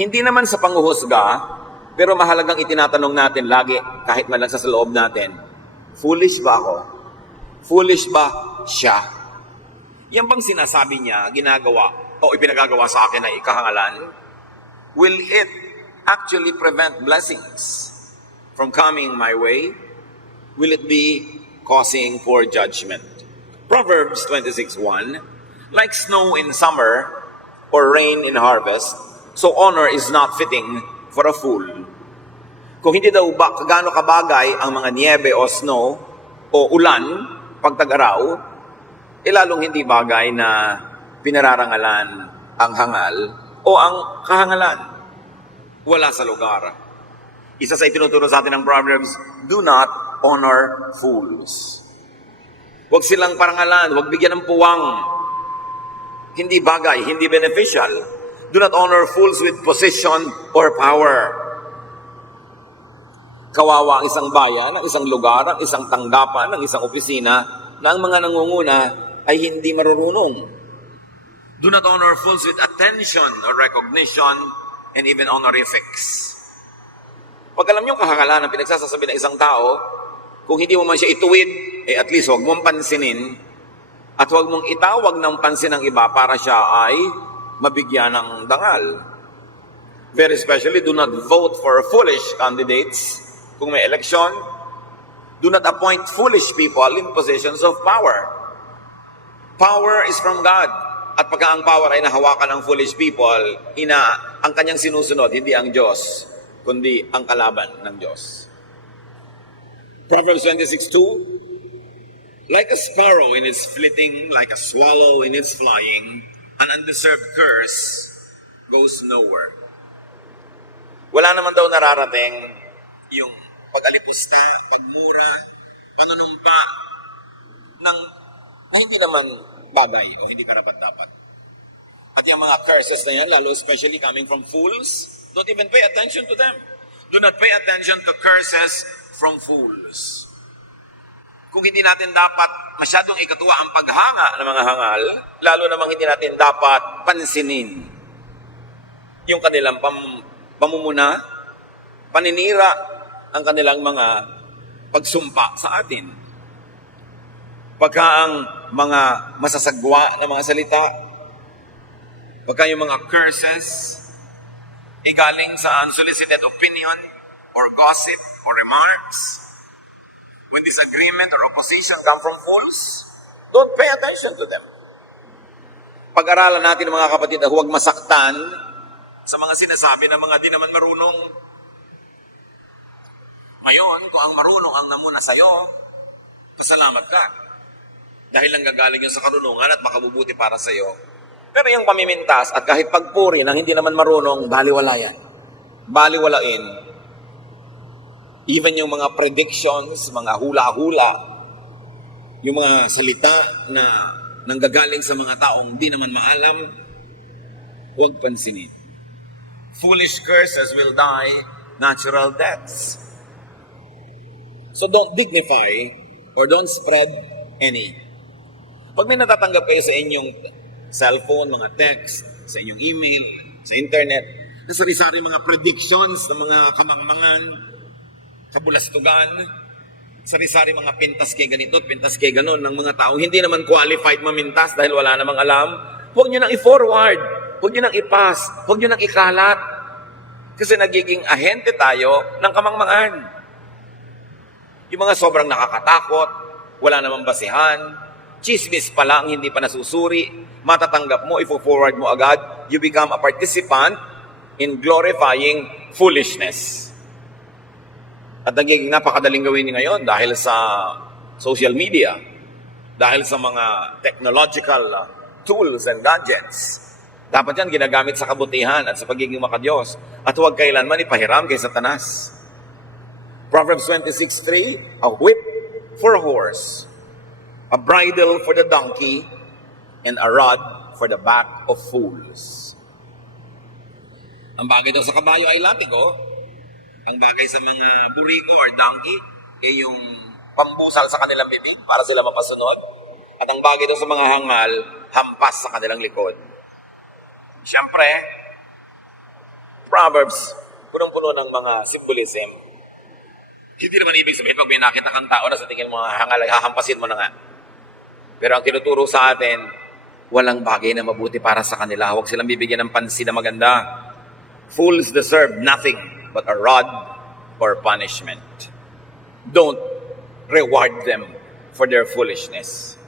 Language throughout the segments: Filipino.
Hindi naman sa panghuhusga, pero mahalagang itinatanong natin lagi, kahit man lang sa loob natin, foolish ba ako? Foolish ba siya? Yan bang sinasabi niya, ginagawa, o ipinagagawa sa akin na ikahangalan? Will it actually prevent blessings from coming my way? Will it be causing poor judgment? Proverbs 26:1, like snow in summer or rain in harvest, so honor is not fitting for a fool. Kung hindi daw ba kagano kabagay ang mga niebe o snow o ulan pag tag-araw, lalong hindi bagay na pinararangalan ang hangal o ang kahangalan. Wala sa lugar. Isa sa itinuturo sa atin ng Proverbs, do not honor fools. Huwag silang parangalan, huwag bigyan ng puwang. Hindi bagay, hindi beneficial. Do not honor fools with position or power. Kawawa ang isang bayan, ang isang lugar, ang isang tanggapan, ang isang opisina na ang mga nangunguna ay hindi marurunong. Do not honor fools with attention or recognition and even honorifics. Pag alam niyo kahangalan ang pinagsasasabi ng isang tao, kung hindi mo man siya ituwid, at least huwag mong pansinin at huwag mong itawag ng pansin ng iba para siya ay mabigyan ng dangal. Very especially, do not vote for foolish candidates. Kung may eleksyon, do not appoint foolish people in positions of power. Power is from God. At pagka ang power ay nahawakan ng foolish people, ang kanyang sinusunod, hindi ang Diyos, kundi ang kalaban ng Diyos. Proverbs 26:2, like a sparrow in its flitting, like a swallow in its flying, an undeserved curse goes nowhere. Wala naman daw nararating yung pag-alipusta, pagmura, panunumpa na hindi naman bagay o hindi karapat-dapat. At yung mga curses na yan, lalo especially coming from fools, don't even pay attention to them. Do not pay attention to curses from fools. Kung hindi natin dapat masyadong ikatuwa ang paghanga ng mga hangal, lalo namang hindi natin dapat pansinin yung kanilang pamumuna, paninira, ang kanilang mga pagsumpa sa atin. Pagka ang mga masasagwa na mga salita, pagka yung mga curses, galing sa unsolicited opinion or gossip or remarks, when disagreement or opposition come from fools, don't pay attention to them. Pag-aralan natin mga kapatid na huwag masaktan sa mga sinasabi ng mga di naman marunong. Ngayon, kung ang marunong ang namuna sa'yo, pasalamat ka. Dahil lang gagaling yun sa karunungan at makabubuti para sa'yo. Pero yung pamimintas at kahit pagpuri ng hindi naman marunong, baliwala yan. Baliwalain. Even yung mga predictions, mga hula-hula, yung mga salita na nanggagaling sa mga taong di naman maalam, huwag pansinin. Foolish curses will die natural deaths. So don't dignify or don't spread any. Pag may natatanggap kayo sa inyong cellphone, mga text, sa inyong email, sa internet, na sari-sari mga predictions ng mga kamangmangan, kabulastugan, sari-sari mga pintas kay ganito, pintas kay ganon ng mga tao, hindi naman qualified mamintas dahil wala namang alam, huwag nyo nang i-forward, huwag nyo nang i-pass, huwag nyo nang ikalat. Kasi nagiging ahente tayo ng kamangmangan. Yung mga sobrang nakakatakot, wala namang basihan, chismis pa lang, hindi pa nasusuri, matatanggap mo, i-forward mo agad, you become a participant in glorifying foolishness. At nagiging napakadaling gawin ngayon dahil sa social media, dahil sa mga technological tools and gadgets. Dapat yan ginagamit sa kabutihan at sa pagiging makadiyos. At huwag kailanman ipahiram kay Satanas. Proverbs 26:3, a whip for a horse, a bridle for the donkey, and a rod for the back of fools. Ang bagay daw sa kabayo ay latig, Ang bagay sa mga buriko or donkey ay yung pambusal sa kanilang bibig para sila mapasunod. At ang bagay daw sa mga hangal, hampas sa kanilang likod. Siyempre, Proverbs, punong-puno ng mga symbolism. Hindi naman ibig sabihin, pag may nakita kang tao na sa tingin mo hangal, hahampasin mo na nga. Pero ang tinuturo sa atin, walang bagay na mabuti para sa kanila. Huwag silang bibigyan ng pansin na maganda. Fools deserve nothing but a rod or punishment. Don't reward them for their foolishness.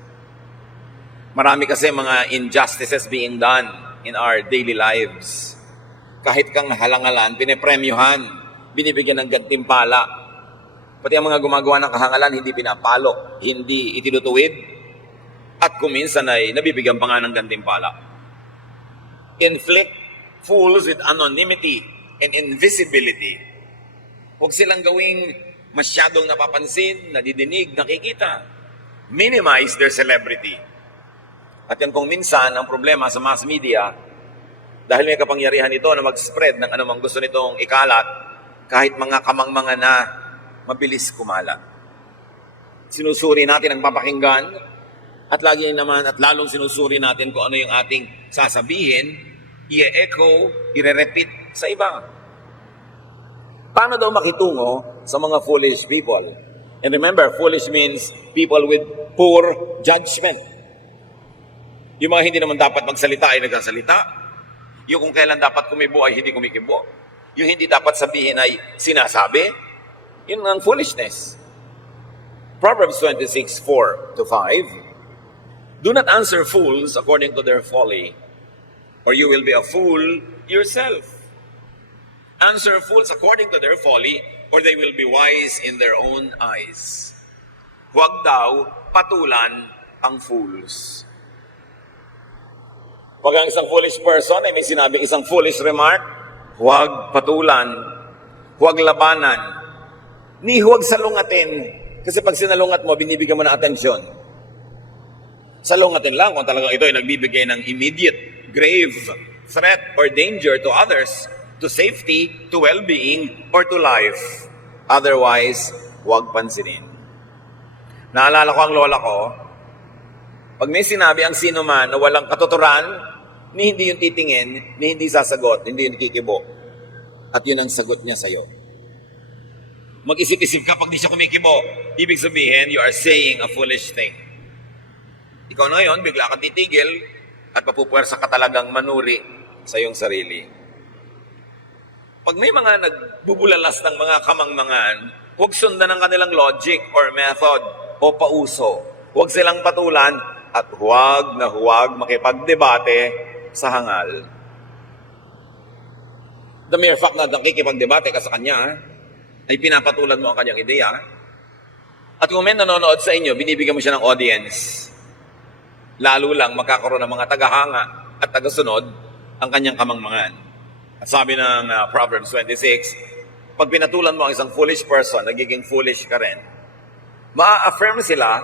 Marami kasi mga injustices being done in our daily lives. Kahit kang halangalan, pinipremyuhan, binibigyan ng gantimpala. Pati ang mga gumagawa ng kahangalan, hindi pinapalo, hindi itinutuwid, at kuminsan ay nabibigyan pa nga ng gantimpala. Inflict fools with anonymity and invisibility. Huwag silang gawing masyadong napapansin, nadidinig, nakikita. Minimize their celebrity. At yan kung minsan, ang problema sa mass media, dahil may kapangyarihan ito na mag-spread ng anumang gusto nitong ikalat, kahit mga kamangmanga na mabilis kumalat. Sinusuri natin ang papakinggan, at lagi naman at lalong sinusuri natin kung ano yung ating sasabihin, i-echo, i-repeat sa iba. Paano daw makitungo sa mga foolish people? And remember, foolish means people with poor judgment. Yung mga hindi naman dapat magsalita ay nagsasalita. Yung kung kailan dapat kumibo ay hindi kumikibo. Yung hindi dapat sabihin ay sinasabi. Yun ang foolishness. Proverbs 26:4-5. Do not answer fools according to their folly, or you will be a fool yourself. Answer fools according to their folly, or they will be wise in their own eyes. Huwag daw patulan ang fools. Pag ang isang foolish person ay may sinabing isang foolish remark, huwag patulan, huwag labanan, ni huwag salungatin. Kasi pag sinalungat mo, binibigyan mo ng atensyon. Salungatin lang kung talagang ito ay nagbibigay ng immediate, grave threat or danger to others, to safety, to well-being, or to life. Otherwise, huwag pansinin. Naalala ko ang lola ko, pag may sinabi ang sino man na walang katuturan, ni hindi yung titingin, ni hindi sasagot, hindi yung kikibo. At yun ang sagot niya sa'yo. Mag-isip-isip ka pag di siya kumikibo. Ibig sabihin, you are saying a foolish thing. Ikaw na ngayon, bigla kang titigil at papupuwersa ka talagang manuri sa iyong sarili. Pag may mga nagbubulalas ng mga kamangmangan, huwag sundan ang kanilang logic or method o pauso. Huwag silang patulan at huwag na huwag makipagdebate sa hangal. The mere fact na nakikipagdebate ka sa kanya, ay pinapatulan mo ang kanyang ideya. At kung may nanonood sa inyo, binibigyan mo siya ng audience. Lalo lang magkakaroon ng mga tagahanga at tagasunod ang kanyang kamangmangan. At sabi ng Proverbs 26, pag pinatulan mo ang isang foolish person, nagiging foolish ka rin. Ma-affirm sila,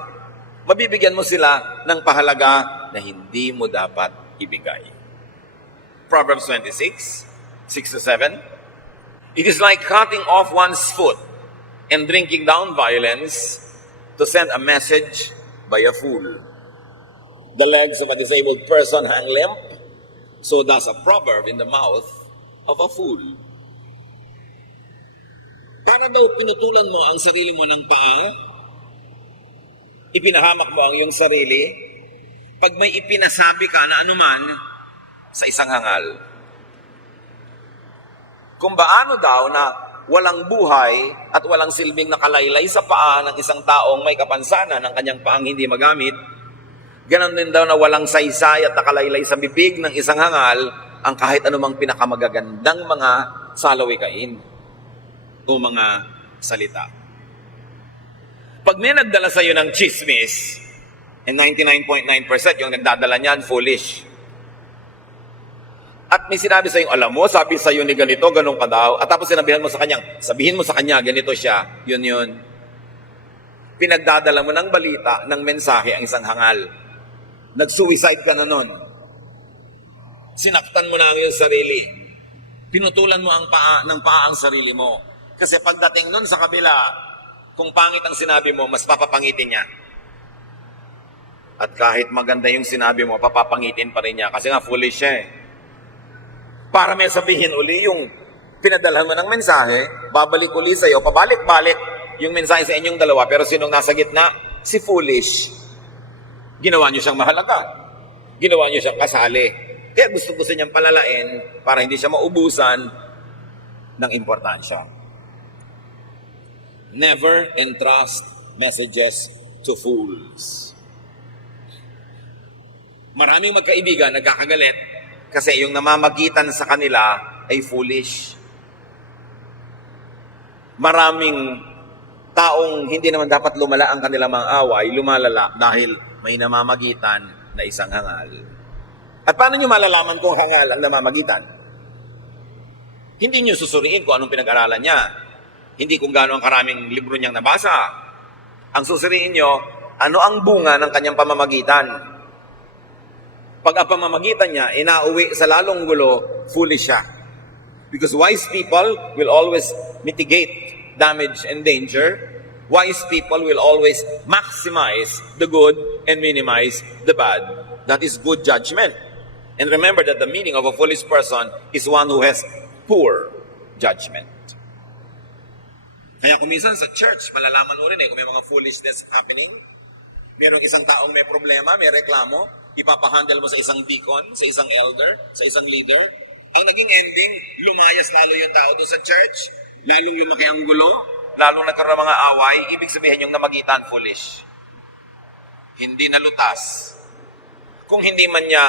mabibigyan mo sila ng pahalaga na hindi mo dapat ibigay. Proverbs 26, 6-7. It is like cutting off one's foot and drinking down violence to send a message by a fool. The legs of a disabled person hang limp, so does a proverb in the mouth of a fool. Para daw pinutulan mo ang sarili mo ng paa, ipinahamak mo ang iyong sarili, pag may ipinasabi ka na anuman sa isang hangal. Kung baano daw na walang buhay at walang silbing nakalaylay sa paa ng isang taong may kapansanan ng kanyang paang hindi magamit, ganon din daw na walang saysay at nakalaylay sa bibig ng isang hangal ang kahit anumang pinakamagagandang mga salawikain o mga salita. Pag may nagdala sa iyo ng chismis, and 99.9% yung nagdadala niyan, foolish. At may sinabi sa iyo, alam mo, sabi sa iyo ni ganito, ganun ka daw. At tapos sabihin mo sa kanya, ganito siya, yun. Pinagdadala mo ng balita, ng mensahe ang isang hangal. Nag-suicide ka na nun. Sinaktan mo na ang iyong sarili. Pinutulan mo ng paa ang sarili mo. Kasi pagdating nun sa kabila, kung pangit ang sinabi mo, mas papapangitin niya. At kahit maganda yung sinabi mo, papapangitin pa rin niya. Kasi nga foolish siya eh. Para may sabihin uli yung Pinadalhan mo ng mensahe, babalik uli sa'yo, pabalik-balik yung mensahe sa inyong dalawa, pero sinong nasa gitna? Si foolish. Ginawa niyo siyang mahalaga. Ginawa niyo siyang kasali. Kaya gusto niyang palalain para hindi siya maubusan ng importansya. Never entrust messages to fools. Maraming magkaibigan nagkakagalit kasi yung namamagitan sa kanila ay foolish. Maraming taong hindi naman dapat lumala ang kanilang mga away, lumalala dahil may namamagitan na isang hangal. At paano nyo malalaman kung hangal ang namamagitan? Hindi nyo susuriin kung anong pinag-aralan niya. Hindi kung gaano ang karaming libro niyang nabasa. Ang susuriin nyo, ano ang bunga ng kanyang pamamagitan. Pag ang pamamagitan niya, inauwi sa lalong gulo, foolish siya. Because wise people will always mitigate damage and danger. Wise people will always maximize the good and minimize the bad. That is good judgment. And remember that the meaning of a foolish person is one who has poor judgment. Kaya kung minsan sa church, malalaman mo rin kung may mga foolishness happening. Merong isang taong may problema, may reklamo, ipapahandle mo sa isang deacon, sa isang elder, sa isang leader. Ang naging ending, lumayas lalo yung tao doon sa church, lalong lumaki ang gulo, lalong nagkaroon ng mga away, ibig sabihin yung namagitan, foolish. Hindi nalutas. Kung hindi man niya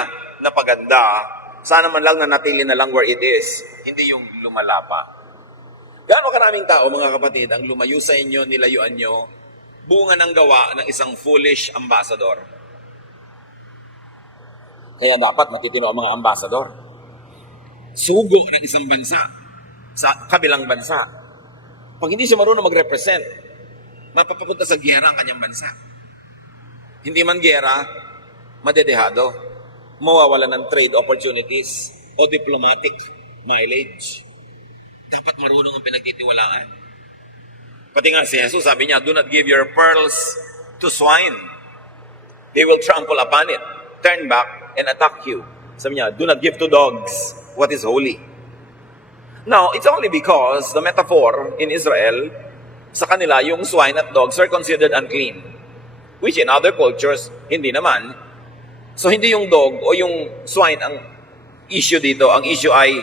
napaganda, sana man lang nanatili na lang where it is, hindi yung lumala pa. Gaano karaming tao, mga kapatid, ang lumayo sa inyo, nilayuan nyo, bunga ng gawa ng isang foolish ambassador. Kaya dapat matitino ang mga ambassador. Sugo ng isang bansa sa kabilang bansa. Pag hindi siya marunong mag-represent, mapapapunta sa giyera ang kanyang bansa. Hindi man giyera, madedehado. Mawawala ng trade opportunities o diplomatic mileage. Dapat marunong ang pinagtitiwalaan. Pati nga si Jesus, sabi niya, do not give your pearls to swine. They will trample upon it, turn back, and attack you. Sabi niya, do not give to dogs what is holy. Now, it's only because the metaphor in Israel, sa kanila, yung swine at dogs are considered unclean. Which in other cultures, hindi naman. So, hindi yung dog o yung swine ang issue dito. Ang issue ay,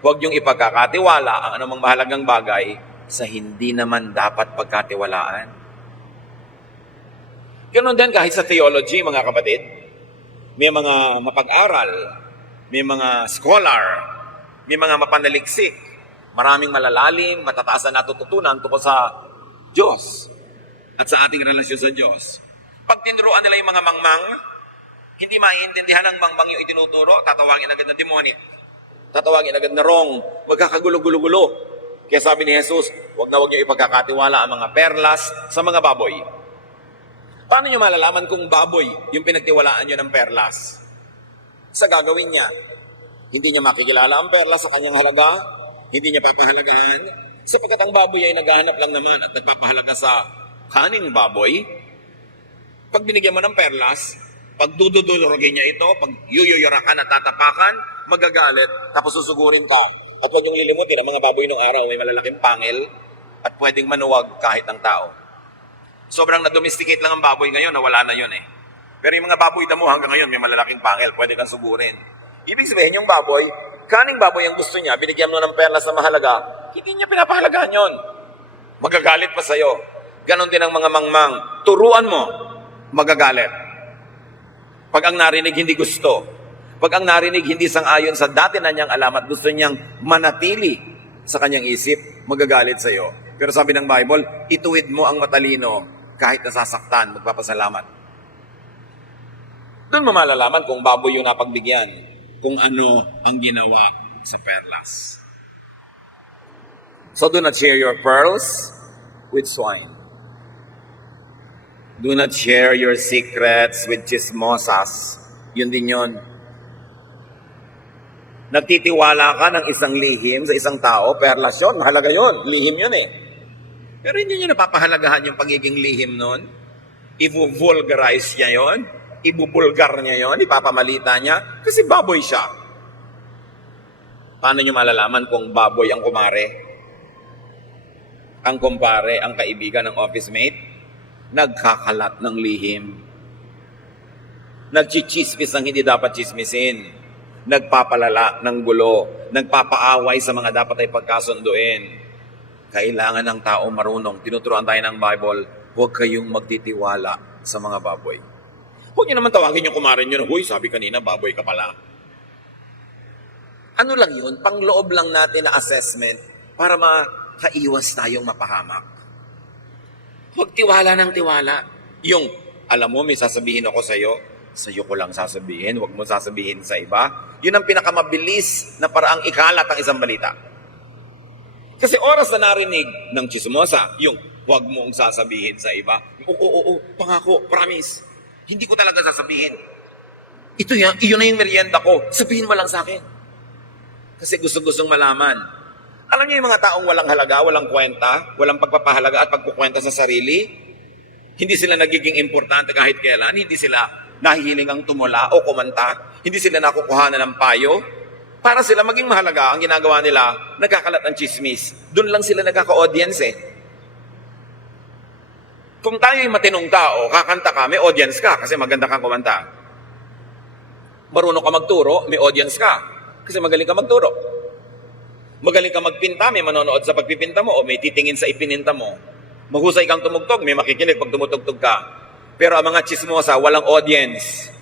huwag yung ipagkakatiwala ang anumang mahalagang bagay sa hindi naman dapat pagkatiwalaan. Ganun din kahit sa theology, mga kapatid. May mga mapag-aral, may mga scholar, may mga mapanaliksik, maraming malalalim, matataas na natututunan tungkol sa Diyos at sa ating relasyon sa Diyos. Pag tinuruan nila yung mga mangmang, hindi maiintindihan ng mangmang yung itinuturo, tatawagin agad na demonic. Tatawagin agad na wrong, magkakagulo-gulo-gulo. Kaya sabi ni Jesus, huwag niyo ipagkakatiwala ang mga perlas sa mga baboy. Paano nyo malalaman kung baboy yung pinagtiwalaan nyo ng perlas? Sa gagawin niya. Hindi niya makikilala ang perlas sa kanyang halaga, hindi niya papahalagahan, sapagkat ang baboy ay naghahanap lang naman at nagpapahalaga sa kaning baboy. Pag binigyan mo ng perlas, pag dududulurugin niya ito, pag yuyuyurakan at tatapakan, magagalit, tapos susugurin ka. At huwag yung lilimutin, ang mga baboy ng araw may malalaking pangil at pwedeng manuwag kahit ang tao. Sobrang na-domesticate lang ang baboy ngayon, nawala na yun eh. Pero yung mga baboy damo hanggang ngayon may malalaking pangil, pwede kang sugurin. Ibig sabihin yung baboy, kaning baboy ang gusto niya, binigyan mo ng perlas na mahalaga, hindi niya pinapahalagahan yun. Magagalit pa sa'yo. Ganon din ang mga mangmang. Turuan mo, magagalit. Pag ang narinig hindi gusto, pag ang narinig hindi sang-ayon sa dati na niyang alam at gusto niyang manatili sa kanyang isip, magagalit sa'yo. Pero sabi ng Bible, ituwid mo ang matalino kahit nasasaktan, magpapasalamat. Doon mo malalaman kung baboy yung napagbigyan, kung ano ang ginawa sa perlas. So do not share your pearls with swine. Do not share your secrets with chismosas. Yun din yun. Nagtitiwala ka ng isang lihim sa isang tao, perlas yun, mahalaga yun, lihim yun eh. Pero hindi nyo napapahalagahan yung pagiging lihim nun. I-vulgarize niya yun, ibubulgar niya yun, ipapamalita niya, kasi baboy siya. Paano nyo malalaman kung baboy ang kumare? Ang kumpare, ang kaibigan ng office mate? Nagkakalat ng lihim. Nagchichismis ng hindi dapat chismisin. Nagpapalala ng gulo. Nagpapaaway sa mga dapat ay pagkasunduin. Kailangan ng tao marunong. Tinuturuan tayo ng Bible, huwag kayong magtitiwala sa mga baboy. Huwag nyo naman tawagin yung kumare nyo na, huy, sabi kanina, baboy ka pala. Ano lang yun? Pangloob lang natin na assessment para makaiwas tayong mapahamak. Huwag tiwala ng tiwala. Yung, alam mo, may sasabihin ako sa'yo ko lang sasabihin, huwag mo sasabihin sa iba. Yun ang pinakamabilis na paraang ikalat ang isang balita. Kasi oras na narinig ng chismosa, yung huwag mong sasabihin sa iba. Oo, pangako, promise. Hindi ko talaga sasabihin. Iyon na yung merienda ko. Sabihin mo lang sa akin. Kasi gustong malaman. Alam niyo yung mga taong walang halaga, walang kwenta, walang pagpapahalaga at pagkukwenta sa sarili, hindi sila nagiging importante kahit kailan, hindi sila nahihiling ang tumula o kumanta, hindi sila nakukuhanan ng payo. Para sila maging mahalaga, ang ginagawa nila, nagkakalat ng chismis. Doon lang sila nagkaka-audience eh. Kung tayo'y matinong tao, kakanta ka, may audience ka kasi maganda kang kumanta. Marunong ka magturo, may audience ka kasi magaling ka magturo. Magaling ka magpinta, may manonood sa pagpipinta mo o may titingin sa ipininta mo. Mahusay kang tumugtog, may makikinig pag tumutugtog ka. Pero ang mga chismosa, walang audience.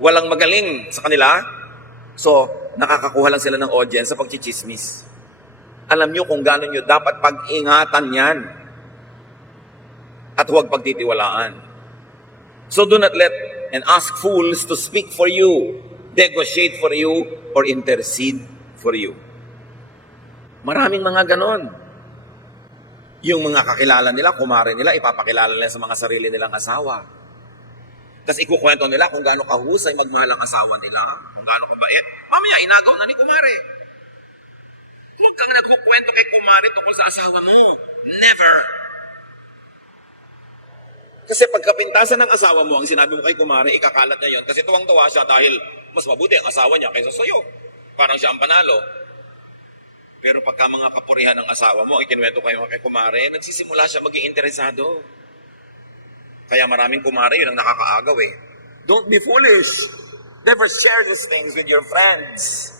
Walang magaling sa kanila. So, nakakakuha lang sila ng audience sa pagchichismis. Alam nyo kung gano'n nyo dapat pag-ingatan yan. At huwag pagtitiwalaan. So do not let and ask fools to speak for you, negotiate for you, or intercede for you. Maraming mga ganon. Yung mga kakilala nila, kumare nila, ipapakilala nila sa mga sarili nilang asawa. Tapos ikukwento nila kung gaano kahusay magmahal ang asawa nila, kung gaano kabait. Mamaya, inagaw na ni kumare. Huwag kang nagkukwento kay kumare tungkol sa asawa mo. Never. Kasi pagkapintasan ng asawa mo, ang sinabi mo kay kumare, ikakalat niya yun. Kasi tuwang-tuwa siya dahil mas mabuti ang asawa niya kaysa sa'yo. Parang siya ang panalo. Pero pagka mga kapurihan ng asawa mo, ikinuwento kayo kay kumare, nagsisimula siya maging interesado. Kaya maraming kumare yun ang nakakaagaw eh. Don't be foolish. Never share these things with your friends.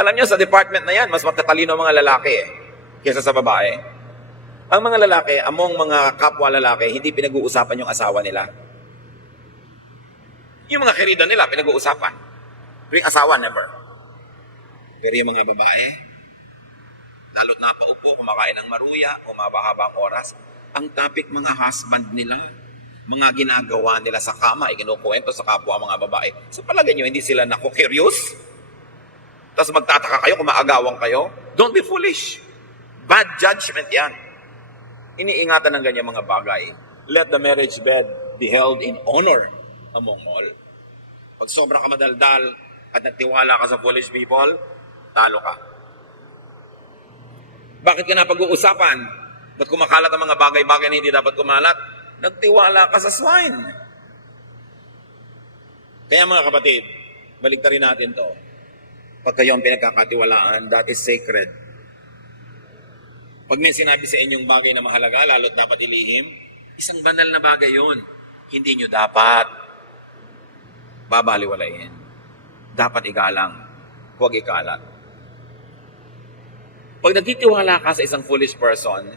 Alam niyo, sa department na yan, mas matatalino ang mga lalaki eh, kaysa sa babae. Ang mga lalaki, among mga kapwa lalaki, hindi pinag-uusapan yung asawa nila. Yung mga kerida nila, pinag-uusapan. Pero yung asawa, never. Pero yung mga babae, lalo't napaupo, kumakain ng maruya, o mabahabang oras, ang topic mga husband nila, mga ginagawa nila sa kama, ikinukwento sa kapwa mga babae. So palagay nyo, hindi sila naku-curious? Tapos magtataka kayo, kung maagawan kayo? Don't be foolish. Bad judgment yan. Iniingatan ng ganyan mga bagay. Let the marriage bed be held in honor among all. Pag sobra ka madaldal at nagtiwala ka sa foolish people, talo ka. Bakit ka na pag-uusapan? Ba't kumakalat ang mga bagay-bagay na hindi dapat kumalat? Nagtiwala ka sa swine. Kaya mga kapatid, baliktarin natin to. Pag kayo ang pinagkakatiwalaan, that is sacred. Pag may sinabi sa inyong bagay na mahalaga, lalo't dapat ilihim, isang banal na bagay yon. Hindi nyo dapat babaliwalain. Dapat igalang. Huwag ikalat. Pag nagtitiwala ka sa isang foolish person,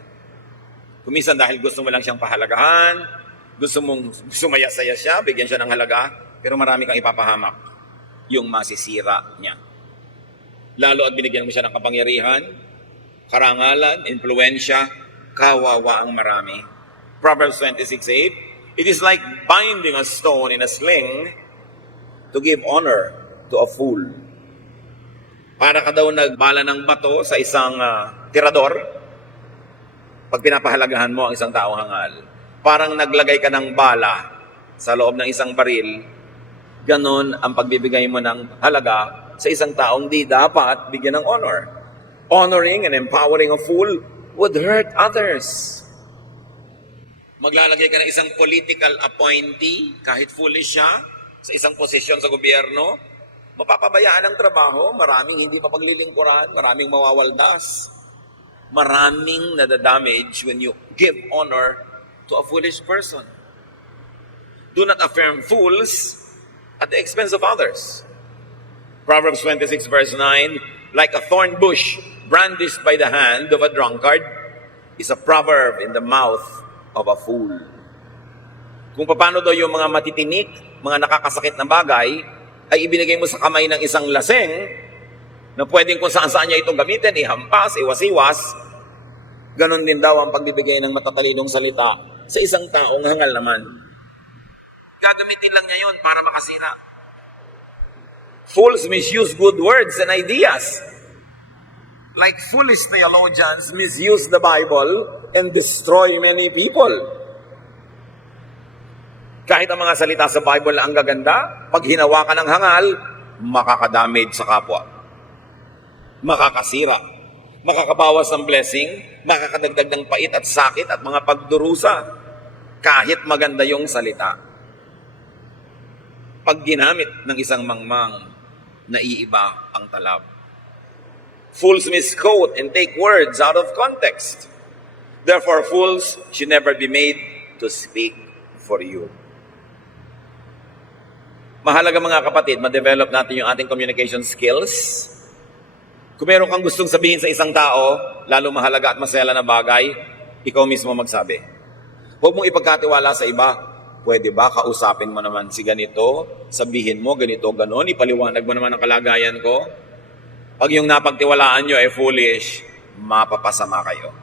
kumisan dahil gusto mo lang siyang pahalagahan, gusto mong sumaya-saya siya, bigyan siya ng halaga, pero marami kang ipapahamak. Yung masisira niya. Lalo at binigyan mo siya ng kapangyarihan, karangalan, influensya, kawawa ang marami. Proverbs 26:8, it is like binding a stone in a sling to give honor to a fool. Para ka daw nagbala ng bato sa isang tirador, pag pinapahalagahan mo ang isang taong hangal. Parang naglagay ka ng bala sa loob ng isang baril, ganon ang pagbibigay mo ng halaga sa isang taong di dapat bigyan ng honor. Honoring and empowering a fool would hurt others. Maglalagay ka ng isang political appointee, kahit foolish siya, sa isang posisyon sa gobyerno, Mapapabayaan ang trabaho, maraming hindi mapaglilingkuran, maraming mawawaldas. Maraming nadadamage when you give honor to a foolish person. Do not affirm fools at the expense of others. Proverbs 26 verse 9, like a thorn bush brandished by the hand of a drunkard is a proverb in the mouth of a fool. Kung paano daw yung mga matitinik, mga nakakasakit na bagay, ay ibinigay mo sa kamay ng isang laseng na pwedeng kung saan-saan niya ito gamitin, ihampas, iwas-iwas, ganon din daw ang pagbibigay ng matatalinong salita sa isang taong hangal naman. Gagamitin lang niya yun para makasira. Fools misuse good words and ideas. Like foolish theologians misuse the Bible and destroy many people. Kahit ang mga salita sa Bible ang gaganda, pag hinawakan ng hangal, makakadamage sa kapwa. Makakasira. Makakabawas ng blessing, makakadagdag ng pait at sakit at mga pagdurusa. Kahit maganda yung salita. Pag ginamit ng isang mangmang, naiiba ang talab. Fools misquote and take words out of context. Therefore, fools should never be made to speak for you. Mahalaga mga kapatid, ma-develop natin yung ating communication skills. Kung meron kang gustong sabihin sa isang tao, lalo mahalaga at masaya na bagay, ikaw mismo magsabi. Huwag mong ipagkatiwala sa iba. Pwede ba kausapin mo naman si ganito? Sabihin mo ganito, ganon, ipaliwanag mo naman ang kalagayan ko? Pag yung napagtiwalaan nyo ay foolish, mapapasama kayo.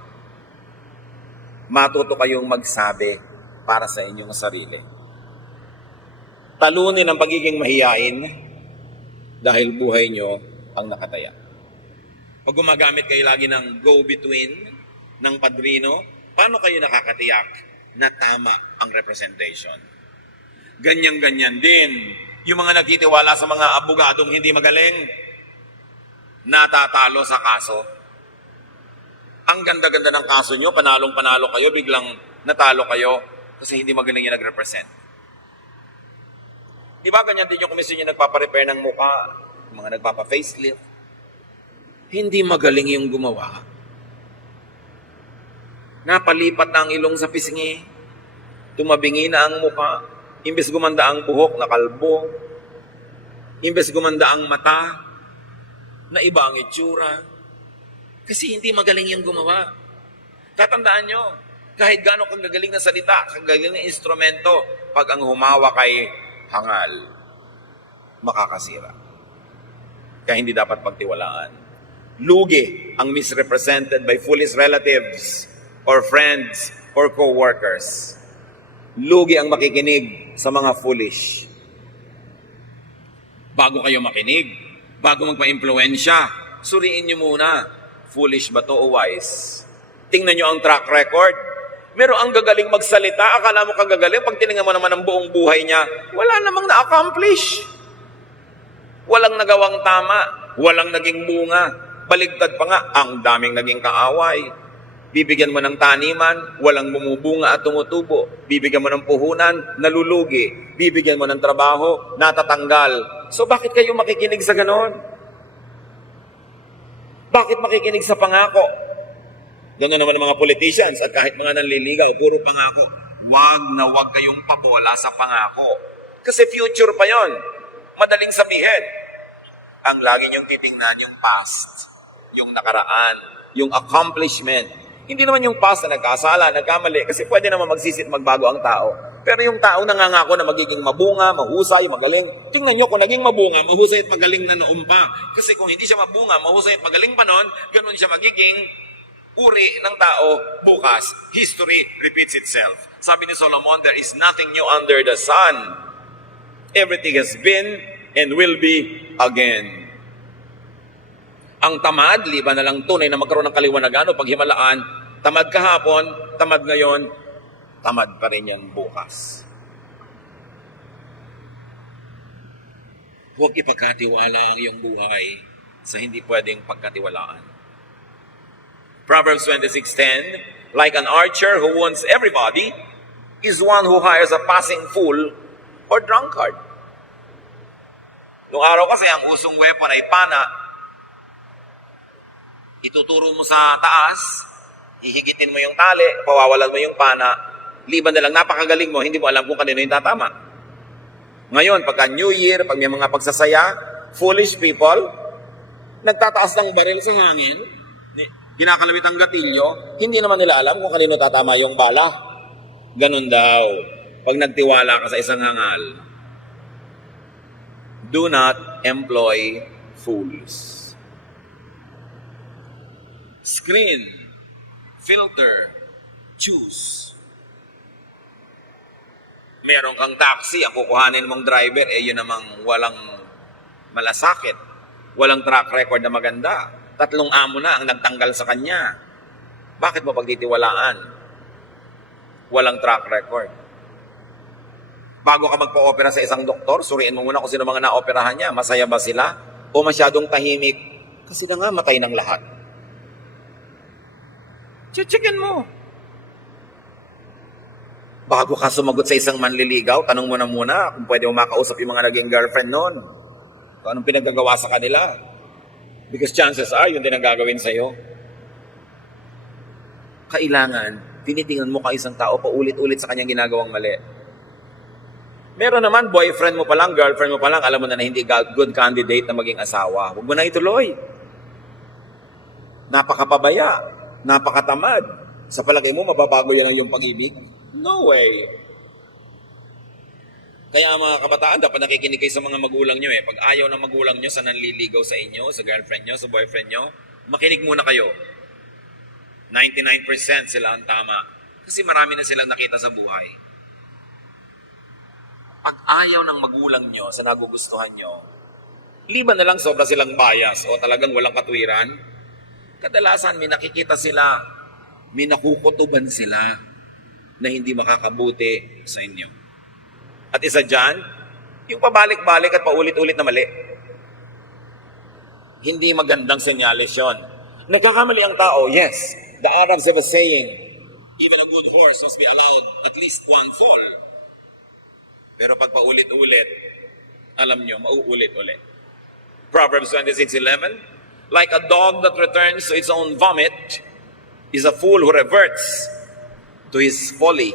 Matuto kayong magsabi para sa inyong sarili. Talunin ang pagiging mahiyain dahil buhay nyo ang nakataya. Pag gumagamit kayo lagi ng go-between, ng padrino, paano kayo nakakatiyak na tama ang representation? Ganyan-ganyan din. Yung mga nagtitiwala sa mga abogadong hindi magaling, natatalo sa kaso. Ang ganda-ganda ng kaso nyo, panalong-panalo kayo, biglang natalo kayo kasi hindi magaling yung nag-represent. Di ba ganyan din yung komisyon yung nagpaparepair ng mukha, mga nagpapa-facelift? Hindi magaling yung gumawa. Napalipat na ang ilong sa pisngi. Tumabingi na ang mukha. Imbes gumanda ang buhok, nakalbo. Imbes gumanda ang mata, naiba ang itsura. Kasi hindi magaling yung gumawa. Tatandaan nyo, kahit gano'n kang gagaling na salita, kagaling na instrumento, pag ang humawa kay hangal, makakasira. Kaya hindi dapat pagtiwalaan. Lugi ang misrepresented by foolish relatives or friends or co-workers. Lugi ang makikinig sa mga foolish. Bago kayo makinig, bago magpa-impluensya, suriin nyo muna, foolish ba to o wise? Tingnan nyo ang track record. Meron ang gagaling magsalita, akala mo kang gagaling, pag tinignan mo naman ang buong buhay niya, wala namang na-accomplish. Walang nagawang tama, walang naging bunga. Baligtad pa nga, ang daming naging kaaway. Bibigyan mo ng taniman, walang bumubunga at tumutubo. Bibigyan mo ng puhunan, nalulugi. Bibigyan mo ng trabaho, natatanggal. So bakit kayo makikinig sa ganon? Bakit makikinig sa pangako? Gano'n naman ang mga politicians at kahit mga nanliligaw, puro pangako. Wag na wag kayong pabola sa pangako. Kasi future pa yon. Madaling sabihin. Ang lagi niyong titingnan yung past, yung nakaraan, yung accomplishment. Hindi naman yung past na nagkasala, nagkamali, kasi pwede naman magsisit magbago ang tao. Pero yung tao nangangako na magiging mabunga, mahusay, magaling, tingnan nyo kung naging mabunga, mahusay at magaling na noon pa. Kasi kung hindi siya mabunga, mahusay at magaling pa noon, ganun siya magiging uri ng tao bukas. History repeats itself. Sabi ni Solomon, there is nothing new under the sun. Everything has been and will be again. Ang tamad, liban na lang tunay na magkaroon ng kaliwanagan o paghimalaan, tamad kahapon, tamad ngayon, tamad pa rin yan bukas. Huwag ipagkatiwala ang iyong buhay sa hindi pwedeng pagkatiwalaan. Proverbs 26:10, like an archer who wounds everybody, is one who hires a passing fool or drunkard. Nung araw kasi, ang usong weapon ay pana. Ituturo mo sa taas, hihigitin mo yung tali, pawawalan mo yung pana, liban na lang, napakagaling mo, hindi mo alam kung kanino yung tatama. Ngayon, pagka New Year, pag may mga pagsasaya, foolish people, nagtataas ng baril sa hangin, kinakalawit ang gatilyo, hindi naman nila alam kung kanino tatama yung bala. Ganun daw, pag nagtiwala ka sa isang hangal. Do not employ fools. Screen, filter, choose. Meron kang taxi, ang kukuhanin mong driver, yun namang walang malasakit, walang track record na maganda. 3 amo na ang nagtanggal sa kanya. Bakit mo pagtitiwalaan? Walang track record. Bago ka magpa-opera sa isang doktor, suriin mo muna kung sino mga na-operahan niya. Masaya ba sila? O masyadong tahimik? Kasi na nga, matay ng lahat. Checkin mo. Bago ka sumagot sa isang manliligaw, tanong mo na muna kung pwede mo makausap yung mga naging girlfriend noon. Kung anong pinagagawa sa kanila. Because chances are, yun din ang gagawin sa'yo. Kailangan, tinitingnan mo ka isang tao paulit-ulit sa kanyang ginagawang mali. Meron naman, boyfriend mo pa lang, girlfriend mo pa lang, alam mo na hindi good candidate na maging asawa. Huwag mo na ituloy. Napakapabaya. Napakatamad. Sa palagay mo, mababago yan ang iyong pag-ibig? No way. Kaya mga kabataan, dapat nakikinig kayo sa mga magulang nyo. Pag ayaw ng magulang nyo sa nanliligaw sa inyo, sa girlfriend nyo, sa boyfriend nyo, makinig muna kayo. 99% sila ang tama. Kasi marami na silang nakita sa buhay. Pag ayaw ng magulang nyo sa nagugustuhan nyo, liban na lang sobra silang bias o talagang walang katwiran, kadalasan may nakikita sila, may nakukutuban sila na hindi makakabuti sa inyo. At isa dyan, yung pabalik-balik at paulit-ulit na mali. Hindi magandang senyales yun. Nagkakamali ang tao, yes. The Arabs have a saying, even a good horse must be allowed at least one fall. Pero pag paulit-ulit, alam nyo, mauulit-ulit. Proverbs 26:11, like a dog that returns to its own vomit is a fool who reverts to his folly.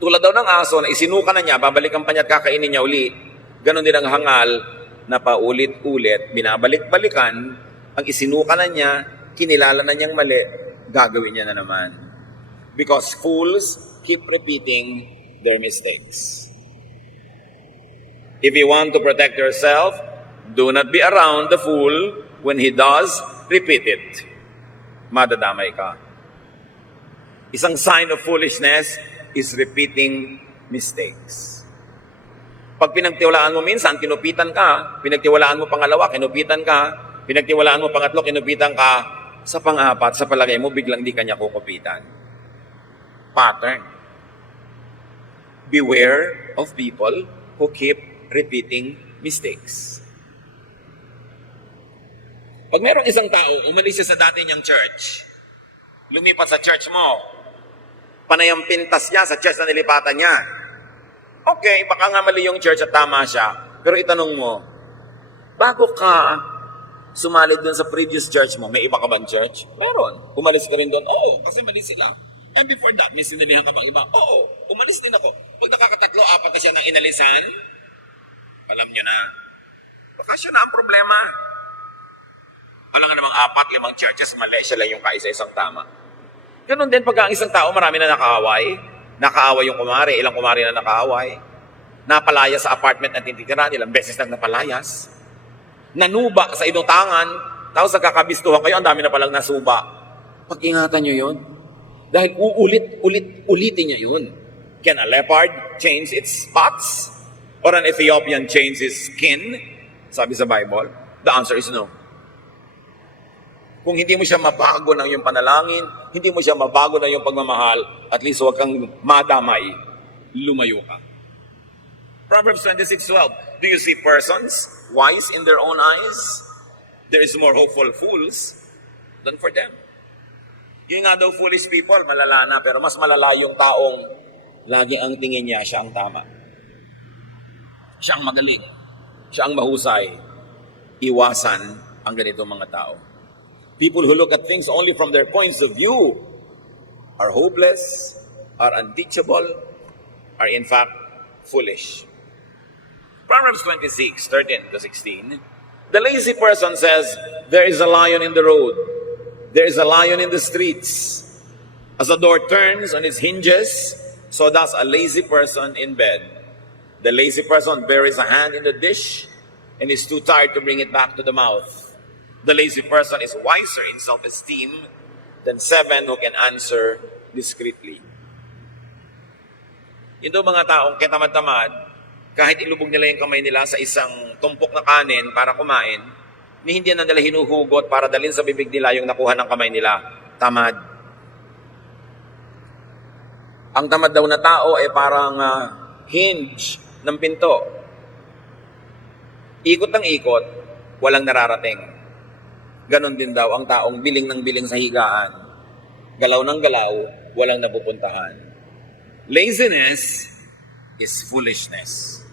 Tulad daw ng aso na isinuka na niya, babalikan pa niya at kakainin niya uli. Ganon din ang hangal na paulit-ulit, binabalik-balikan, ang isinuka na niya, kinilala na niyang mali, gagawin niya na naman. Because fools keep repeating their mistakes. If you want to protect yourself, do not be around the fool when he does repeat it. Madadamay ka. Isang sign of foolishness is repeating mistakes. Pag pinagtiwalaan mo minsan, kinupitan ka. Pinagtiwalaan mo pangalawa, kinupitan ka. Pinagtiwalaan mo pangatlo, kinupitan ka. Sa pang-apat, sa palagay mo, biglang di kanya kukupitan. Pattern. Beware of people who keep repeating mistakes. Pag meron isang tao, umalis siya sa dati niyang church, lumipat sa church mo, panay ang pintas niya sa church na nilipatan niya. Okay, baka nga mali yung church at tama siya. Pero itanong mo, bago ka sumali dun sa previous church mo, may iba ka bang church? Meron. Umalis ka rin doon? Oo, kasi mali sila. And before that, may sinalihan ka bang iba? Oo, umalis din ako. Pag nakakatatlo, apat na siya ng inalisan, alam nyo na, baka siya na ang problema. Wala nga namang 4-5 churches, mali, siya lang yung kaisa-isang tama. Ganun din pag ang isang tao, marami na nakaaway. Nakaaway yung kumari, ilang kumari na nakaaway. Napalayas sa apartment na tinitirahan, ilang beses nang napalayas. Nanuba sa inutangan, tapos nagkakabistuhan kayo, ang dami na palang nasuba. Pag-ingatan nyo yun. Dahil ulitin niya yun. Can a leopard change its spots? Or an Ethiopian change his skin? Sabi sa Bible. The answer is no. Kung hindi mo siya mabago ng iyong panalangin, hindi mo siya mabago ng iyong pagmamahal, at least huwag kang madamay, lumayo ka. Proverbs 26:12, do you see persons wise in their own eyes? There is more hopeful fools than for them. Yung nga daw foolish people, malala na, pero mas malala yung taong lagi ang tingin niya, siya ang tama. Siya ang magaling. siya ang mahusay. Iwasan ang ganitong mga tao. People who look at things only from their points of view are hopeless, are unteachable, are in fact foolish. Proverbs 26:13-16. The lazy person says, there is a lion in the road. There is a lion in the streets. As a door turns on its hinges, so does a lazy person in bed. The lazy person buries a hand in the dish and is too tired to bring it back to the mouth. The lazy person is wiser in self-esteem than 7 who can answer discreetly. Yun daw mga taong ketamad-tamad, kahit ilubog nila yung kamay nila sa isang tumpok na kanin para kumain, ni hindi na nila hinuhugot para dalhin sa bibig nila yung nakuha ng kamay nila. Tamad. Ang tamad daw na tao ay parang hinge ng pinto. Ikot ng ikot, walang nararating. Ganon din daw ang taong biling ng biling sa higaan. Galaw ng galaw, walang napupuntahan. Laziness is foolishness.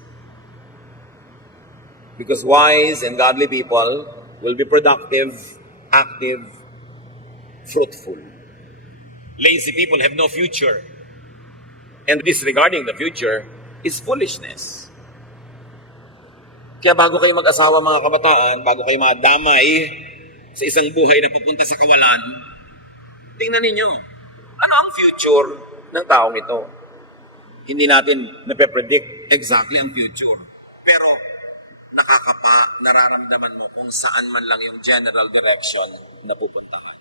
Because wise and godly people will be productive, active, fruitful. Lazy people have no future. And disregarding the future is foolishness. Kaya bago kayo mag-asawa mga kabataan, bago kayo madamay sa isang buhay na papunta sa kawalan, tingnan ninyo, ano ang future ng taong ito? Hindi natin nape-predict exactly ang future. Pero nararamdaman mo kung saan man lang yung general direction na pupuntahan.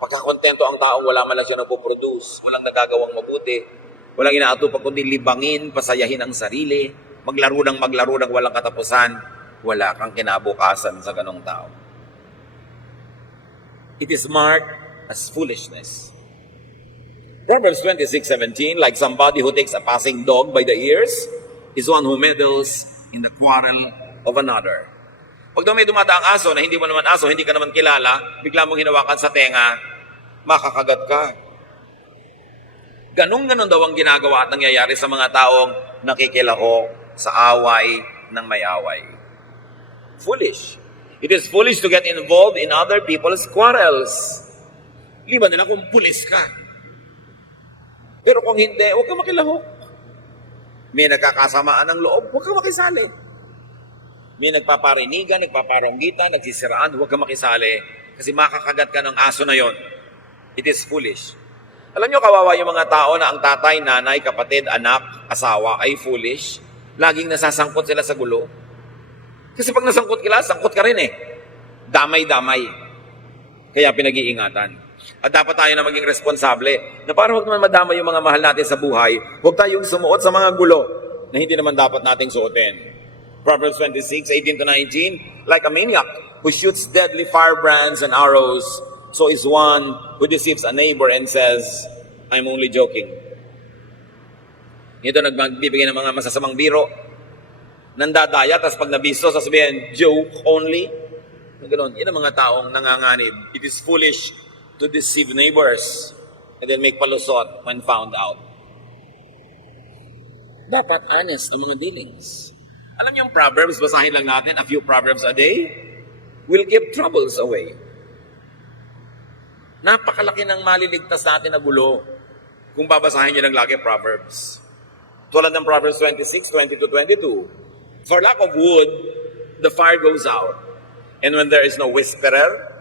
Pagkakontento ang taong wala man lang siya nagpo-produce, walang nagagawang mabuti, walang inaatupag kundi libangin, pasayahin ang sarili, maglaro ng walang katapusan, wala kang kinabukasan sa ganong tao. It is marked as foolishness. Proverbs 26:17, like somebody who takes a passing dog by the ears, is one who meddles in the quarrel of another. Pag daw may dumadaang aso na hindi mo naman aso, hindi ka naman kilala, bigla mong hinawakan sa tenga, makakagat ka. Ganun daw ang ginagawa at nangyayari sa mga taong nakikilahok sa away ng may away. Foolish. It is foolish to get involved in other people's quarrels. Liban nila kung pulis ka. Pero kung hindi, huwag ka makilahok. May nagkakasamaan ng loob, huwag ka makisali. May nagpaparinigan, nagpaparonggitan, nagsisiraan, huwag ka makisali. Kasi makakagat ka ng aso na yon. It is foolish. Alam nyo, kawawa yung mga tao na ang tatay, nanay, kapatid, anak, asawa ay foolish. Laging nasasangkot sila sa gulo. Kasi pag nasangkot ka, sangkot ka rin eh. Damay-damay. Kaya pinag-iingatan. At dapat tayo na maging responsable na para huwag naman madamay yung mga mahal natin sa buhay, huwag tayong sumuot sa mga gulo na hindi naman dapat nating suotin. Proverbs 26:18-19, like a maniac who shoots deadly firebrands and arrows, so is one who deceives a neighbor and says, I'm only joking. Ito nagbibigay ng mga masasamang biro, nandadaya, tapos pag nabisto, sasabihin, joke only. Ganun. Yan ang mga taong nanganganib. It is foolish to deceive neighbors and then make palusot when found out. Dapat honest ang mga dealings. Alam niyo yung Proverbs, basahin lang natin a few Proverbs a day, will give troubles away. Napakalaki ng maliligtas natin na gulo kung babasahin niyo lang lagi Proverbs. Tulad ng Proverbs 26:20-22. For lack of wood, the fire goes out. And when there is no whisperer,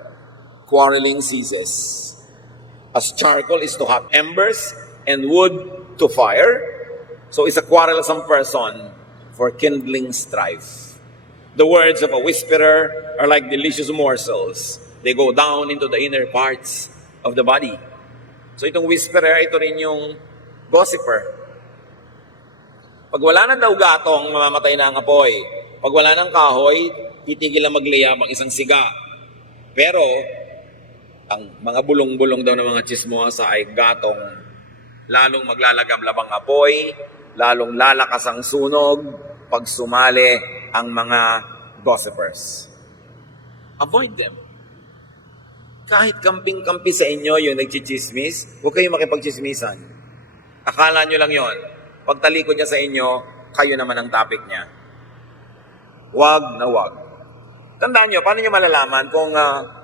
quarreling ceases. As charcoal is to hot embers and wood to fire, so is a quarrelsome person for kindling strife. The words of a whisperer are like delicious morsels. They go down into the inner parts of the body. So itong whisperer, ito rin yung gossiper. Pag wala na daw gatong, mamamatay na ang apoy. Pag wala ng kahoy, titigil na magliyab ang isang siga. Pero, ang mga bulong-bulong daw ng mga chismosa ay gatong lalong maglalagablab ang apoy, lalong lalakas ang sunog pag sumali ang mga gossipers. Avoid them. Kahit kamping-kampi sa inyo yung nagchichismis, huwag kayong makipagchismisan. Akala nyo lang yon. Pag talikod niya sa inyo, kayo naman ang topic niya. Wag na wag. Tandaan nyo, paano nyo malalaman kung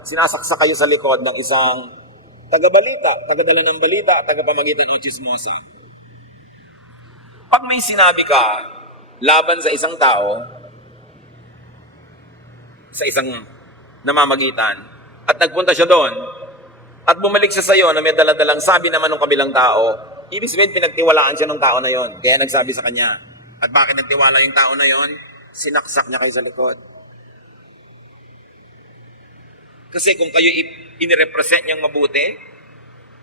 sinasaksa kayo sa likod ng isang taga-balita, taga-dala ng balita, taga-pamagitan o chismosa? Pag may sinabi ka laban sa isang tao, sa isang namamagitan, at nagpunta siya doon, at bumalik siya sa iyo na may daladalang sabi naman ng kabilang tao, ibig sabihin pinagtiwalaan siya ng tao na yon, kaya nagsabi sa kanya. At bakit nagtiwala yung tao na yon? Sinaksak niya kayo sa likod. Kasi kung kayo inirepresent niyang mabuti,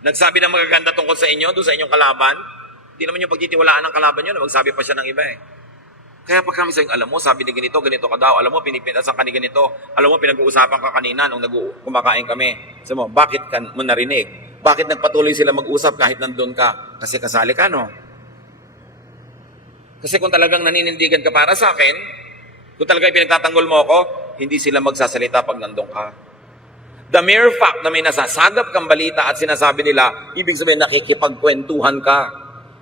nagsabi ng magaganda tungkol sa inyo, doon sa inyong kalaban, hindi naman yung pagtitiwalaan ng kalaban nyo na magsabi pa siya ng iba eh. Kaya pag kami sayang, alam mo, sabi ni ganito, ganito ka daw, alam mo, pinipintasan ka ni ganito, alam mo, pinag-uusapan ka kanina nung kumakain kami. Sabi mo, bakit ka mo narinig? Bakit nagpatuloy sila mag-usap kahit nandun ka? Kasi kasali ka, no? Kasi kung talagang naninindigan ka para sa akin, kung talagang pinagtatanggol mo ako, hindi sila magsasalita pag nandun ka. The mere fact na may nasasagap kang balita at sinasabi nila, ibig sabihin nakikipagkwentuhan ka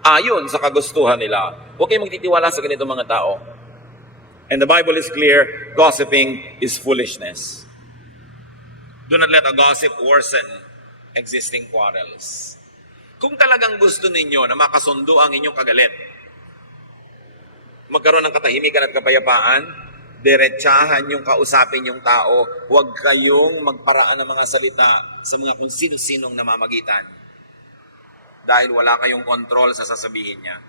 ayon sa kagustuhan nila. Huwag kayong magtitiwala sa ganito mga tao. And the Bible is clear, gossiping is foolishness. Do not let a gossip worsen existing quarrels. Kung talagang gusto ninyo na makasundo ang inyong kagalit, magkaroon ng katahimikan at kapayapaan, diretsahan yung kausapin yung tao, huwag kayong magparaan ng mga salita sa mga kung sino-sinong namamagitan. Dahil wala kayong kontrol sa sasabihin niya.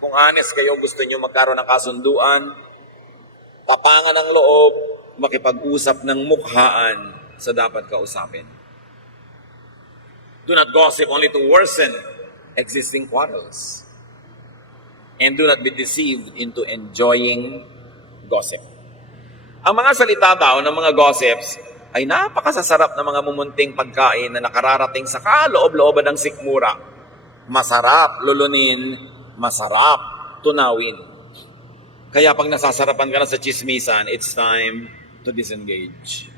Kung honest kayo, gusto niyo magkaroon ng kasunduan, tapangan ng loob, makipag-usap ng mukhaan sa dapat kausapin. Do not gossip only to worsen existing quarrels. And do not be deceived into enjoying gossip. Ang mga salita daw ng mga gossips ay napakasasarap na mga mumunting pagkain na nakararating sa kaloob-looban ng sikmura. Masarap lulunin, masarap tunawin. Kaya pag nasasarapan ka na sa chismisan, it's time to disengage.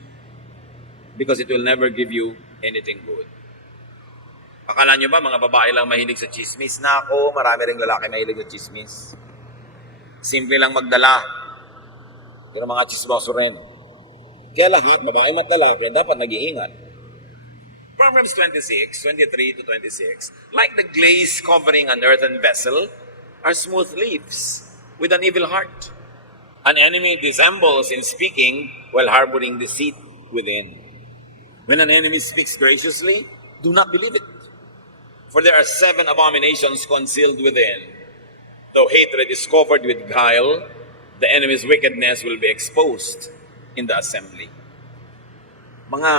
Because it will never give you anything good. Akala nyo ba mga babae lang mahilig sa chismis? Nako, marami ring lalaki mahilig sa chismis. Simple lang magdala. Pero mga chismoso rin. Kaya lahat, babae at lalaki, dapat nag-iingat. Proverbs 26:23 to 26. Like the glaze covering an earthen vessel are smooth leaves with an evil heart. An enemy dissembles in speaking while harboring deceit within. When an enemy speaks graciously, do not believe it. For there are 7 abominations concealed within. Though hatred is covered with guile, the enemy's wickedness will be exposed in the assembly. Mga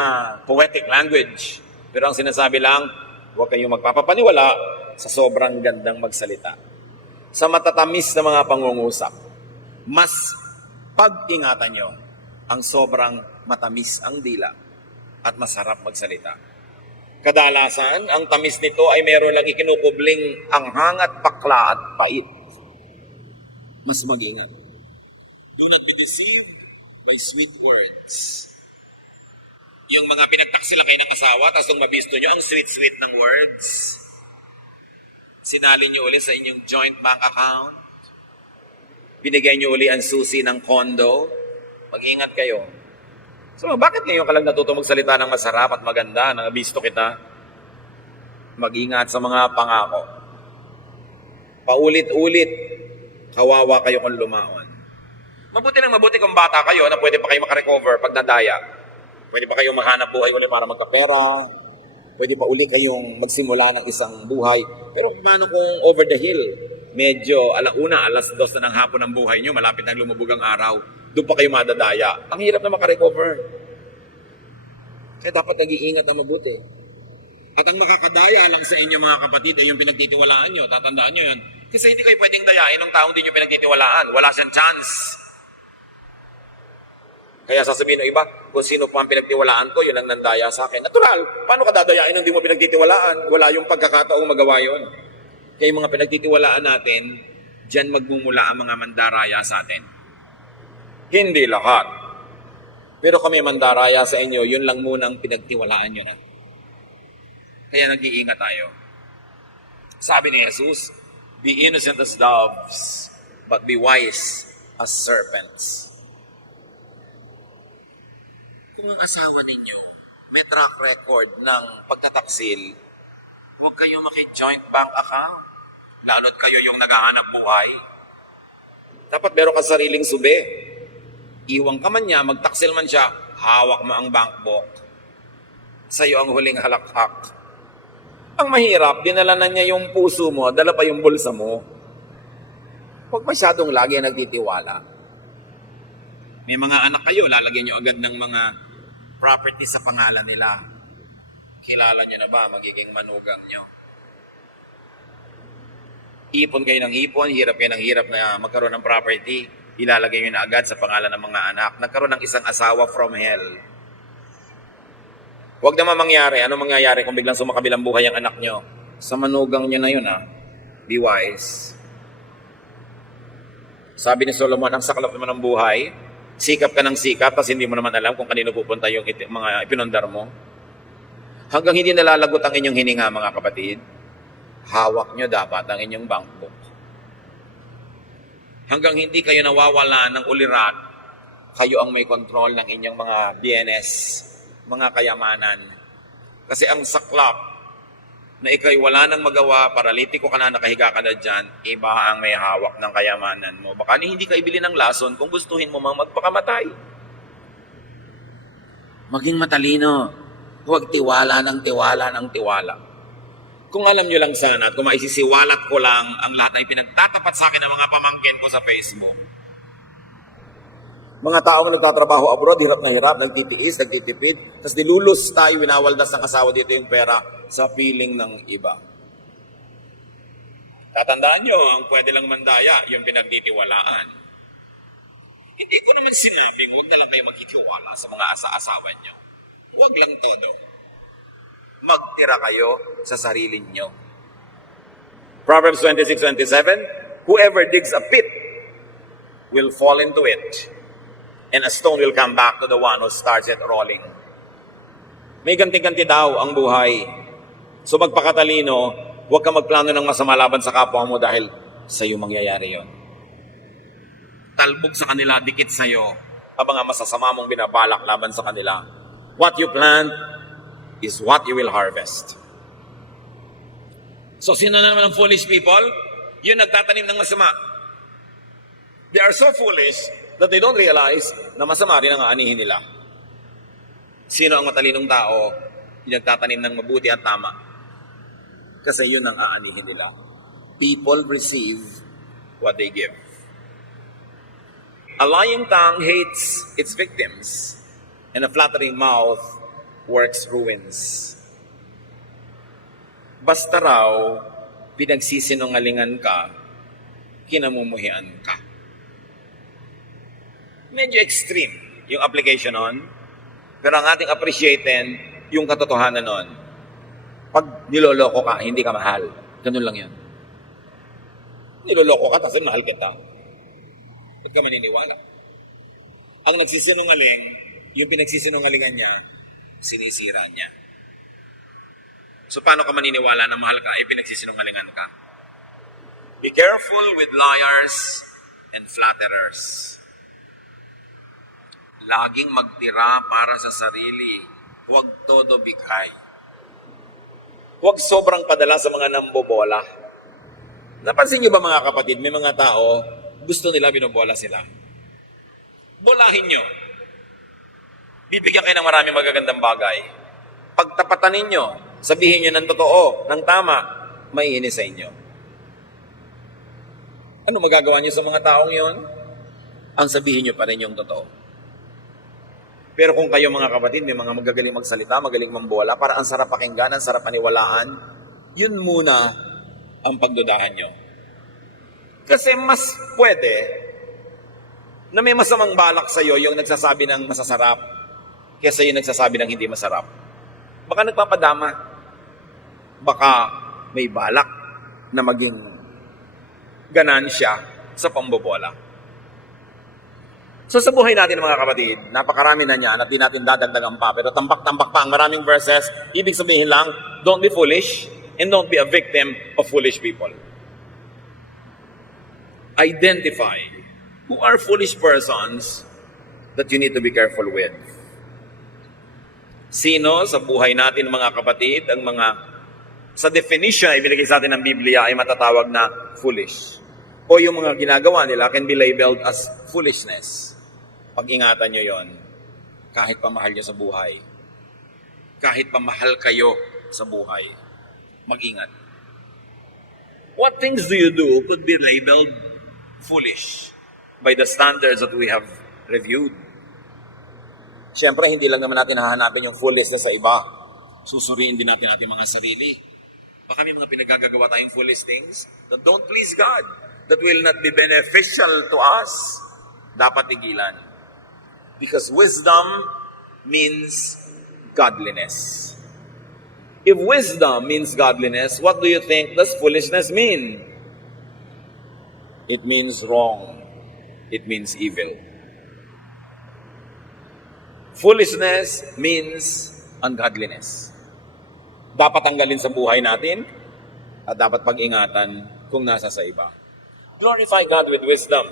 poetic language. Pero ang sinasabi lang, huwag kayong magpapapaniwala sa sobrang gandang magsalita. Sa matatamis na mga pangungusap, mas pag-ingatan nyo ang sobrang matamis ang dila at masarap magsalita. Kadalasan, ang tamis nito ay meron lang ikinukubling ang hangat, pakla at pait. Mas mag-ingat. Do not be deceived by sweet words. Yung mga pinagtaksila kayo ng asawa, tapos nung mabisto nyo, ang sweet-sweet ng words. Sinali nyo uli sa inyong joint bank account. Binigay nyo uli ang susi ng condo. Mag-ingat kayo. So, bakit ngayon ka lang natuto magsalita ng masarap at maganda, nang nabisto kita? Mag-ingat sa mga pangako. Paulit-ulit, kawawa kayo kung lumaon. Mabuti kung bata kayo na pwede pa kayo makarecover pag nadaya. Pwede pa kayong mahanap buhay ulit para magkapera. Pwede pa uli kayong magsimula ng isang buhay. Pero paano kung over the hill? Medyo alauna, 2:00 na ng hapon ng buhay nyo, malapit na lumubog ang araw. Doon pa kayo madadaya. Ang hirap na makarecover. Kaya dapat nag-iingat na mabuti. At ang makakadaya lang sa inyo mga kapatid ay yung pinagtitiwalaan nyo. Tatandaan nyo yun. Kasi hindi kayo pwedeng dayain ng taong di nyo pinagtitiwalaan. Wala siyang chance. Kaya sasabihin ng iba, kung sino pa ang pinagtiwalaan ko, yun ang nandaya sa akin. Natural, paano ka dadayain nung di mo pinagtitiwalaan? Wala yung pagkakataong magawa yun. Kaya yung mga pinagtitiwalaan natin, dyan magmumula ang mga mandaraya sa atin. Hindi lahat. Pero kami mandaraya sa inyo, yun lang munang pinagtiwalaan nyo na. Kaya nag-iingat tayo. Sabi ni Jesus, be innocent as doves, but be wise as serpents. Kung ang asawa ninyo may track record ng pagtataksil, huwag kayo maki-joint bank account. Lalo't kayo yung naghahanap buhay. Dapat meron ka sariling sube. Iwang ka man niya, magtaksil man siya, hawak mo ang bank book. Sa'yo ang huling halakhak. Ang mahirap, dinala na niya yung puso mo, dala pa yung bulsa mo. Huwag masyadong lagi nagtitiwala. May mga anak kayo, lalagyan nyo agad ng mga property sa pangalan nila. Kilala niyo na ba magiging manugang nyo? Ipon kayo ng ipon, hirap kayo ng hirap na magkaroon ng property. Ilalagay nyo na agad sa pangalan ng mga anak. Nagkaroon ng isang asawa from hell. Huwag naman mangyari. Ano mangyayari kung biglang sumakabilang buhay ang anak nyo? Sa manugang nyo na yun, ha? Be wise. Sabi ni Solomon, ang saklap naman ng buhay, sikap ka ng sikap, tapos hindi mo naman alam kung kanino pupunta yung mga ipinondar mo. Hanggang hindi nalalagot ang inyong hininga, mga kapatid, hawak nyo dapat ang inyong bank book. Hanggang hindi kayo nawawala ng ulirat, kayo ang may control ng inyong mga bienes, mga kayamanan. Kasi ang saklap na ikay wala nang magawa, paralitiko ka na, nakahiga ka na dyan, iba ang may hawak ng kayamanan mo. Baka hindi ka ibili ng lason kung gustuhin mo mang magpakamatay. Maging matalino. Huwag tiwala ng tiwala. Kung alam nyo lang sana at kung maisisiwalat ko lang ang lahat na ipinagtatapat sa akin ng mga pamangkin ko sa Facebook. Mga taong nagtatrabaho abroad, hirap na hirap, nagtitiis, nagtitipid, tapos nilulus tayo, winawaldas ng asawa dito yung pera sa piling ng iba. Tatandaan nyo, ang pwede lang mandaya, yung pinagtitiwalaan. Hindi ko naman sinabing, huwag na lang kayo magtitiwala sa mga asa-asawa nyo. Huwag lang todo. Magtira kayo sa sarili nyo. Proverbs 26:27, whoever digs a pit will fall into it, and a stone will come back to the one who starts it rolling. May ganti-ganti daw ang buhay. So magpakatalino, huwag ka magplano ng masama laban sa kapwa mo dahil sa iyo mangyayari yon. Talbog sa kanila, dikit sa iyo, ang mga masasama mong binabalak laban sa kanila. What you plant is what you will harvest. So sino na naman ang foolish people? Yung nagtatanim ng masama. They are so foolish that they don't realize na masama rin ang aanihin nila. Sino ang matalinong tao? Yung nagtatanim ng mabuti at tama. Kasi yun ang aanihin nila. People receive what they give. A lying tongue hates its victims, and a flattering mouth works ruins. Basta raw, pinagsisinungalingan ka, kinamumuhian ka. Medyo extreme yung application nun, pero ang ating appreciaten yung katotohanan nun. Pag niloloko ka, hindi ka mahal. Ganun lang yan. Niloloko ka, tapos mahal kita. Ba't ka maniniwala? Ang nagsisinungaling, yung pinagsisinungalingan niya, sinisira niya. So paano ka maniniwala na mahal ka, pinagsisinungalingan ka? Be careful with liars and flatterers. Laging magtira para sa sarili. Huwag todo bigay. Huwag sobrang padala sa mga nambobola. Napansin niyo ba mga kapatid, may mga tao, gusto nila binobola sila. Bolahin niyo. Bibigyan kayo ng maraming magagandang bagay. Pagtapatan ninyo, sabihin niyo ng totoo, ng tama, maiinis sa inyo. Ano magagawa niyo sa mga taong yon? Ang sabihin niyo pa rin yung totoo. Pero kung kayo mga kapatid, may mga magagaling magsalita, magaling mambola, para ang sarap pakinggan, ang sarap paniwalaan, yun muna ang pagdudahan nyo. Kasi mas pwede na may masamang balak sa'yo yung nagsasabi ng masasarap kaysa yung nagsasabi ng hindi masarap. Baka nagpapadama. Baka may balak na maging ganansya sa pambobola. So sa buhay natin mga kapatid, napakarami na niyan at di natin dadagdagan pa. Pero tambak-tambak pa ang maraming verses. Ibig sabihin lang, don't be foolish and don't be a victim of foolish people. Identify who are foolish persons that you need to be careful with. Sino sa buhay natin, mga kapatid, ang mga sa definition ay binigay sa atin ng Biblia ay matatawag na foolish? O yung mga ginagawa nila can be labeled as foolishness. Pag-ingatan nyo yon, kahit pamahal nyo sa buhay. Kahit pamahal kayo sa buhay. Mag-ingat. What things do you do could be labeled foolish by the standards that we have reviewed? Siyempre, hindi lang naman natin hahanapin yung foolishness sa iba. Susuriin din natin ating mga sarili. Baka may mga pinagagagawa tayong foolish things that don't please God, that will not be beneficial to us. Dapat tigilan. Because wisdom means godliness. If wisdom means godliness, what do you think does foolishness mean? It means wrong. It means evil. Foolishness means ungodliness. Dapat tanggalin sa buhay natin at dapat pag-ingatan kung nasa sa iba. Glorify God with wisdom.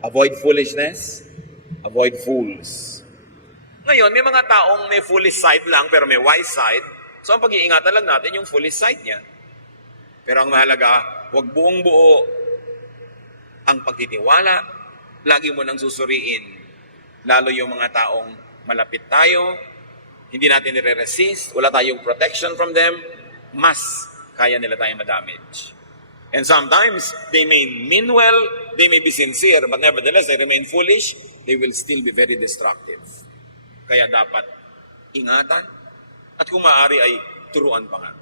Avoid foolishness. Avoid fools. Ngayon, may mga taong may foolish side lang pero may wise side. So, ang pag-iingatan lang natin yung foolish side niya. Pero ang mahalaga, huwag buong buo ang pagtitiwala. Lagi mo nang susuriin. Lalo yung mga taong malapit tayo, hindi natin nire-resist, wala tayong protection from them, mas kaya nila tayong ma-damage. And sometimes, they may mean well, they may be sincere, but nevertheless, they remain foolish, they will still be very destructive. Kaya dapat ingatan, at kung maaari ay turuan pa nga.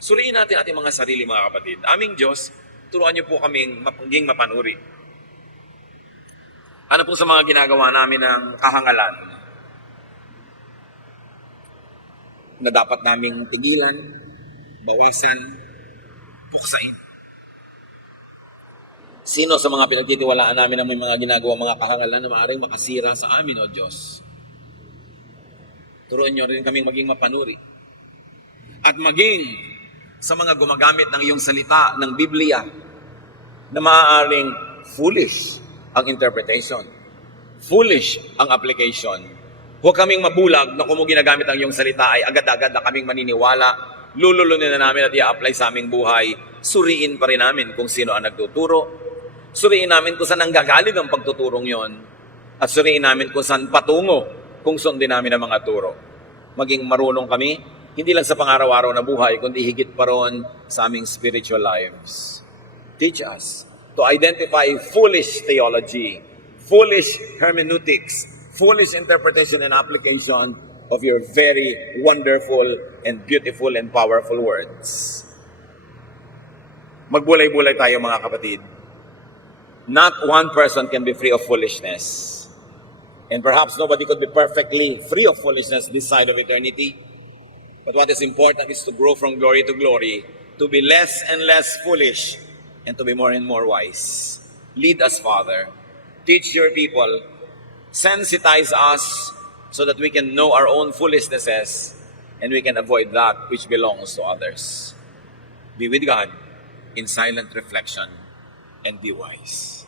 Suriin natin ating mga sarili, mga kapatid. Aming Diyos, turuan niyo po kaming maging mapanuri. Ano po sa mga ginagawa namin ng kahangalan na dapat naming tigilan, bawasan, buksain? Sino sa mga pinagtitiwalaan namin na may mga ginagawa mga kahangalan na maaaring makasira sa amin, O Diyos? Turuan niyo rin kaming maging mapanuri. At maging sa mga gumagamit ng iyong salita ng Biblia na maaaring foolish ang interpretation. Foolish ang application. Huwag kaming mabulag na kung mo ginagamit ang iyong salita ay agad-agad na kaming maniniwala, lululunin na namin at i-apply sa aming buhay. Suriin pa rin namin kung sino ang nagtuturo. Suriin namin kung saan nanggagaling ang pagtuturong yon. At suriin namin kung saan patungo kung sundin namin ang mga turo. Maging marunong kami, hindi lang sa pangaraw-araw na buhay, kundi higit pa ron sa aming spiritual lives. Teach us to identify foolish theology, foolish hermeneutics, foolish interpretation and application of your very wonderful and beautiful and powerful words. Magbulay-bulay tayo, mga kapatid. Not one person can be free of foolishness. And perhaps nobody could be perfectly free of foolishness this side of eternity. But what is important is to grow from glory to glory, to be less and less foolish, and to be more and more wise. Lead us, Father. Teach your people. Sensitize us so that we can know our own foolishnesses and we can avoid that which belongs to others. Be with God in silent reflection and be wise.